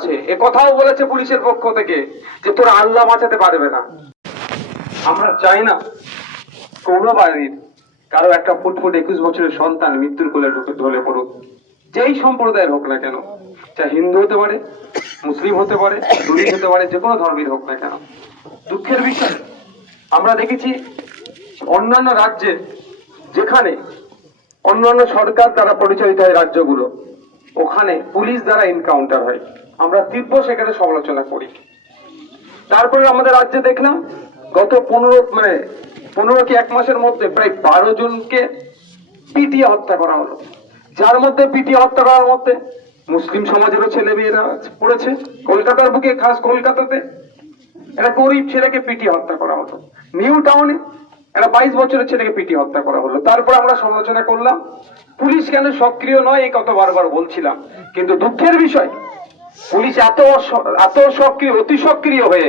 আছে, এ কথাও বলেছে পুলিশের পক্ষ থেকে যে তোরা আল্লাহ বাঁচাতে পারবে না। আমরা চাই না কোনো বাড়ির কারো একটা ফুটফুট 21 বছরের সন্তান মৃত্যুর কোলে ঢলে পড়ুক, যেই সম্প্রদায়ের হোক না কেন, চাই হিন্দু হতে পারে, মুসলিম হতে পারে, দলিত হতে পারে, যে কোনো ধর্মের হোক না কেন। দুঃখের বিষয় আমরা দেখেছি অন্যান্য রাজ্যে, যেখানে অন্যান্য সরকার দ্বারা পরিচালিত হয় রাজ্যগুলো, ওখানে পুলিশ দ্বারা এনকাউন্টার হয়, আমরা তীব্র সেখানে সমালোচনা করি। তারপরে আমাদের রাজ্যে দেখলাম গত 15 কি 1 মাসের মধ্যে প্রায় 12 জনকে পিটিয়ে হত্যা করা হলো, যার মধ্যে পিটিয়ে হত্যা করার মধ্যে মুসলিম সমাজেরও ছেলে মেয়েরা পড়েছে। কলকাতার বুকে, খাস কলকাতাতে একটা গরিব ছেলেকে পিটিয়ে হত্যা করা হলো। নিউ টাউনে একটা 22 বছরের ছেলেকে পিটিয়ে হত্যা করা হলো। তারপর আমরা সমালোচনা করলাম পুলিশ কেন সক্রিয় নয়, এই কত বারবার বলছিলাম। কিন্তু দুঃখের বিষয় পুলিশ এত সক্রিয়, অতি সক্রিয় হয়ে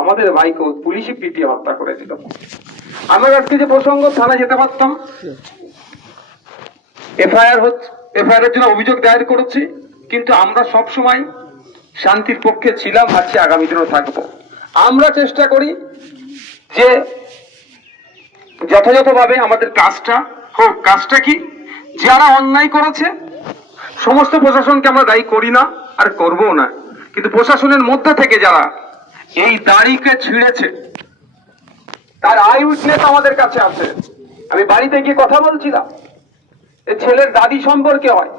আমাদের ভাইকে পুলিশই পিটিয়ে হত্যা করে দিল। আমরা আজকে যে প্রসঙ্গ, থানায় যেতে পারতাম, এফআইআর এর জন্য অভিযোগ দায়ের করেছি, কিন্তু আমরা সব সময় শান্তির পক্ষে ছিলাম, আছি, আগামী দিনও থাকবো। আমরা চেষ্টা করি যে যথাযথভাবে আমাদের কাজটা হোক। কাজটা কি? যারা অন্যায় করেছে সমস্ত প্রশাসনকে আমরা দায়ী করি না, আর করবো না, কিন্তু প্রশাসনের মধ্যে থেকে যারা এই দাড়িকে ছিঁড়েছে তার আই উইটনেস আমাদের কাছে আছে। আমি বাড়িতে গিয়ে কথা বলছিলাম, এ ছেলের দাদি সম্পর্কে হয়,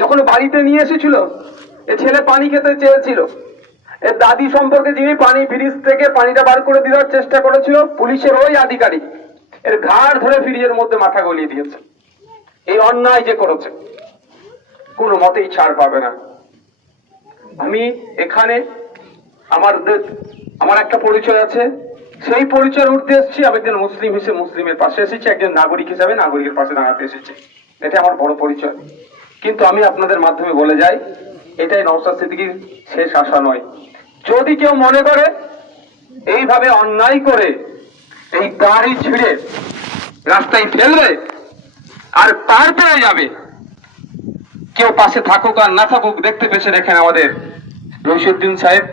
যখন বাড়িতে নিয়ে এসেছিল এ ছেলে পানি খেতে চেয়েছিল, এর দাদি সম্পর্কে যিনি পানি ফ্রিজ থেকে পানিটা বার করে দেওয়ার চেষ্টা করেছিল, পুলিশের ওই আধিকারিক এর ঘাড় ধরে ফ্রিজের মধ্যে মাথা গলিয়ে দিয়েছে। এই অন্যায় যে করেছে কোনো মতেই ছাড় পাবে না। আমি এখানে আমার একটা পরিচয় আছে, সেই পরিচয়ের উঠতে এসেছি। আমি একজন মুসলিম হিসেবে মুসলিমের পাশে এসেছি, একজন নাগরিক হিসেবে নাগরিকের পাশে দাঁড়াতে এসেছি। এটা আমার বড় পরিচয়। কিন্তু আমি আপনাদের মাধ্যমে বলে যাই, এটাই নওশাদ সিদ্দিকীর শেষ আশা নয়। যদি কেউ মনে করে এইভাবে অন্যায় করে এই দাড়ি ছিঁড়ে রাস্তায় ফেলবে আর পার পেয়ে যাবে, কেউ পাশে থাকুক আর না থাকুক, দেখতে পেছে দেখেন আমাদের রইসুদ্দিন সাহেব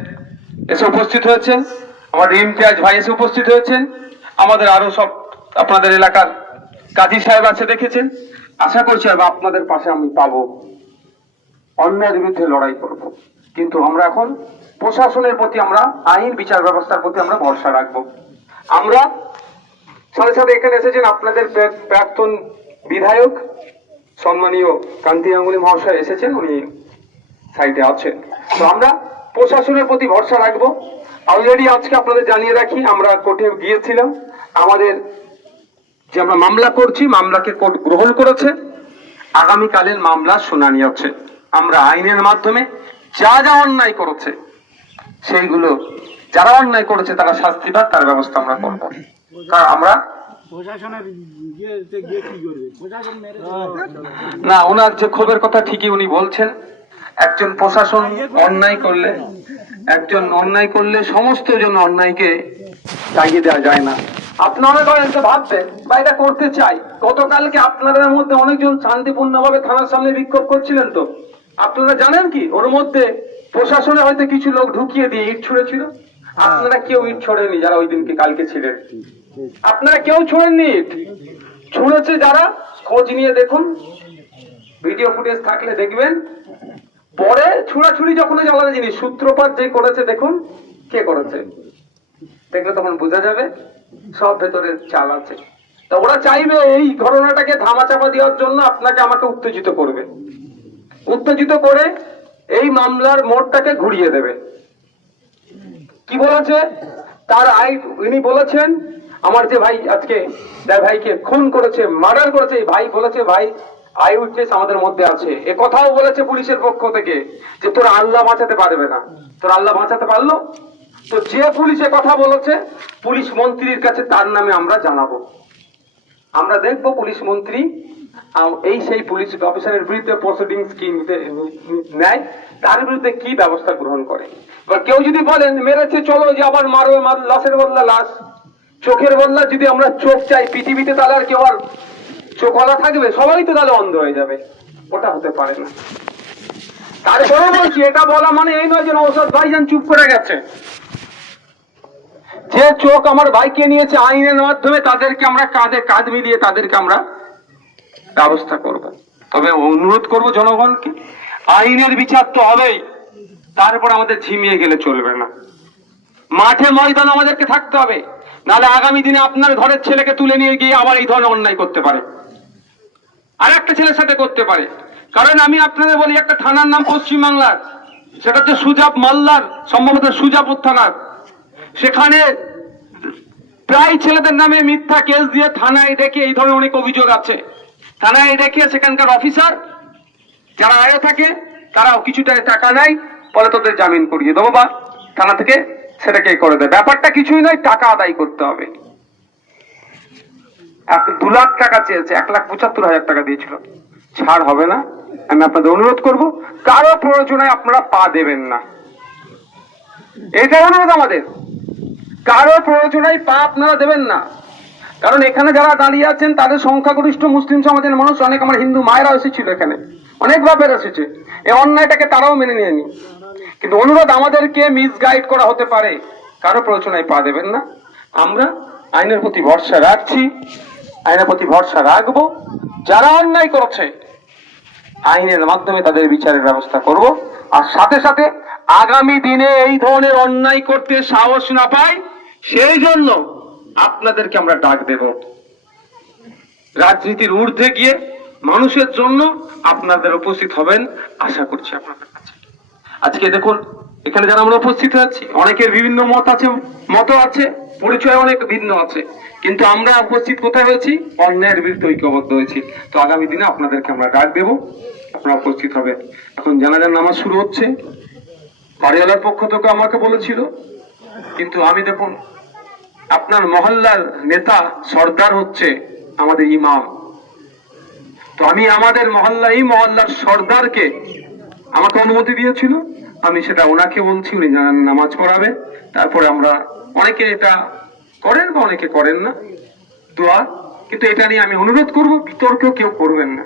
এসে উপস্থিত হয়েছেন, আমাদের ইমতিয়াজ ভাই এসে উপস্থিত হয়েছেন, আমাদের আরো সব আপনাদের এলাকার কাজী সাহেব আছে, দেখেছেন। আশা করছি আপনাদের পাশে আমি পাবো, অন্যায়ের বিরুদ্ধে লড়াই করব। কিন্তু আমরা এখন প্রশাসনের প্রতি, আমরা আইন বিচার ব্যবস্থার প্রতি আমরা ভরসা রাখবো। আমরা সাথে সাথে এখানে এসেছেন আপনাদের প্রাক্তন বিধায়ক সম্মানীয় কান্তি গাঙ্গুলী মহাশয় এসেছেন, উনি সাইডে আছেন। তো আমরা প্রশাসনের প্রতি ভরসা রাখবো। অলরেডি আজকে আপনাদের জানিয়ে রাখি, আমরা কোর্টে গিয়েছিলাম, আমাদের যে আমরা মামলা করছি, মামলাকে কোর্ট গ্রহণ করেছে। আগামীকালের মামলা শুনানি হচ্ছে। আমরা আইনের মাধ্যমে যা যা অন্যায় করেছে সেইগুলো, যারা অন্যায় করেছে তারা শাস্তি পাক, তার ব্যবস্থা আমরা করব। কারণ আমরা না, ওনার যে ক্ষোভের কথা ঠিকই উনি বলছেন। একজন প্রশাসন অন্যায় করলে সমস্ত জন অন্যায়কে জাগিয়ে দেওয়া যায় না। আপনারা ভাববেন বা এটা করতে চাই। গতকালকে আপনাদের মধ্যে অনেকজন শান্তিপূর্ণভাবে থানার সামনে বিক্ষোভ করছিলেন, তো আপনারা জানেন কি ওর মধ্যে প্রশাসনে হয়তো কিছু লোক ঢুকিয়ে দিয়ে ইট ছুঁড়েছিল? আপনারা কেউ ইট ছোড়েনি, যারা ওই দিনকে কালকে ছিলেন, আপনারা কেউ ছোড়েননি ইট। ছুঁড়েছে যারা, খোঁজ নিয়ে দেখুন, ভিডিও ফুটেজ থাকলে দেখবেন। পরে ছুড়াছুড়ি যখন আলাদা জিনিস, সূত্রপাত যে করেছে দেখুন কে করেছে, দেখলে তখন বোঝা যাবে সব ভেতরে চাল আছে। তো ওরা চাইবে এই ঘটনাটাকে ধামাচাপা দেওয়ার জন্য আপনাকে আমাকে উত্তেজিত করবে, উত্তেজিত করে এই মামলার মোড়টাকে ঘুরিয়ে দেবে। কি বলেছে তার উনি বলেছেন, আমার যে ভাই আজকে যার ভাইকে খুন করেছে, মার্ডার করেছে, এই ভাই বলেছে ভাই আই উইটনেস আমাদের মধ্যে আছে। এ কথাও বলেছে পুলিশের পক্ষ থেকে যে তোরা আল্লাহ বাঁচাতে পারবে না। তোরা আল্লাহ বাঁচাতে পারলো? তো যে পুলিশে কথা বলেছে, পুলিশ মন্ত্রীর কাছে তার নামে আমরা জানাবো। আমরা দেখবো পুলিশ মন্ত্রী এই সেই পুলিশ অফিসারের বিরুদ্ধে প্রসিডিংস কি নেয়, তার বিরুদ্ধে কি ব্যবস্থা গ্রহণ করে। এবার কেউ যদি বলেন মেরেছে, চলো যে আবার মারো, লাশের বদলা লাশ, চোখের বদলা যদি আমরা চোখ চাই পৃথিবীতে, তাহলে আর কেউ আর চোখওয়ালা থাকবে? সবাই তো তাহলে অন্ধ হয়ে যাবে। ওটা হতে পারে না। তারপরে বলছি, এটা বলা মানে এই নয় যে নওশাদ ভাইজান চুপ করে গেছে। যে চোখ আমার ভাইকে নিয়েছে আইনের মাধ্যমে, তাদেরকে আমরা কাঁধে কাঁধ মিলিয়ে তাদেরকে আমরা ব্যবস্থা করব। তবে অনুরোধ করব জনগণকে, আইনের বিচার তো হবেই, তারপর আমাদের ঝিমিয়ে গেলে চলবে না। মাঠে ময়দান আমাদেরকে থাকতে হবে, নাহলে আগামী দিনে আপনার ঘরের ছেলেকে তুলে নিয়ে গিয়ে আবার এই ধরনের অন্যায় করতে পারে, আর একটা ছেলের সাথে করতে পারে। কারণ আমি আপনাদের বলি, একটা থানার নাম পশ্চিমবাংলার, সেটা হচ্ছে সুজাব মাল্লার, সম্ভবত সুজাপুর থানার। সেখানে প্রায় ছেলেদের নামে মিথ্যা কেস দিয়ে থানায় ডেকে এই ধরনের অনেক অভিযোগ আছে। থানায় ডেকে সেখানকার অফিসার যারা আয়ে থাকে, তারাও কিছুটা টাকা নেয়, বলে তোদের জামিন করিয়ে দেবো বা থানা থেকে সেটাকে করে দেয়। ব্যাপারটা কিছুই নয়, টাকা আদায় করতে হবে। 2 লাখ টাকা চেয়েছে, 1,75,000 টাকা দিয়েছিল, ছাড় হবে না। আমি আপনাদের অনুরোধ করব, কারো প্রয়োজনে আপনারা পা দেবেন না, এটা অনুরোধ আমাদের। কারো প্রয়োজনে পা আপনারা দেবেন না, কারণ এখানে যারা দাঁড়িয়ে আছেন তাদের সংখ্যাগরিষ্ঠ মুসলিম সমাজের মানুষ, অনেক আমার হিন্দু মায়েরা এসেছিল এখানে, অনেক বাপের এসেছে, এই অন্যায়টাকে তারাও মেনে নিয়নি। কিন্তু অনুরোধ, আমাদেরকে মিসগাইড করা হতে পারে, কারো প্রয়োজনে পা দেবেন না। আমরা আইনের প্রতি ভরসা রাখছি, আইনের প্রতি ভরসা রাখবো। যারা অন্যায় করছে আইনের মাধ্যমে তাদের বিচারের ব্যবস্থা করব। আর সাথে সাথে আগামী দিনে এই ধরনের অন্যায় করতে সাহস না পাই, সেই জন্য আপনাদেরকে আমরা ডাক দেব, রাজনীতির ঊর্ধ্বে গিয়ে মানুষের জন্য আপনাদের উপস্থিত হবেন আশা করছি আপনাদের কাছে। আজকে দেখুন, এখানে যারা আমরা উপস্থিত আছি, অনেকের বিভিন্ন মত আছে, পরিচয় অনেক ভিন্ন আছে, কিন্তু আমরা উপস্থিত কোথায় হয়েছি? অন্যায়ের বিরুদ্ধে ঐক্যবদ্ধ হয়েছি। তো আগামী দিনে আপনাদেরকে আমরা ডাক দেব, আপনারা উপস্থিত হবেন। এখন জানাজার নামাজ শুরু হচ্ছে, বাড়িওয়ালার পক্ষ থেকে আমাকে বলেছিল, কিন্তু আমি দেখুন, আপনার মহল্লার নেতা সর্দার হচ্ছে আমাদের ইমাম। তো আমি আমাদের মহল্লার সর্দারকে আমাকে অনুমতি দিয়েছিল, আমি সেটা ওনাকে বলছি, উনি নামাজ পড়াবে। তারপরে আমরা, অনেকে এটা করেন বা অনেকে করেন না, দোয়া। কিন্তু এটা নিয়ে আমি অনুরোধ করব, বিতর্ক কেউ করবেন না।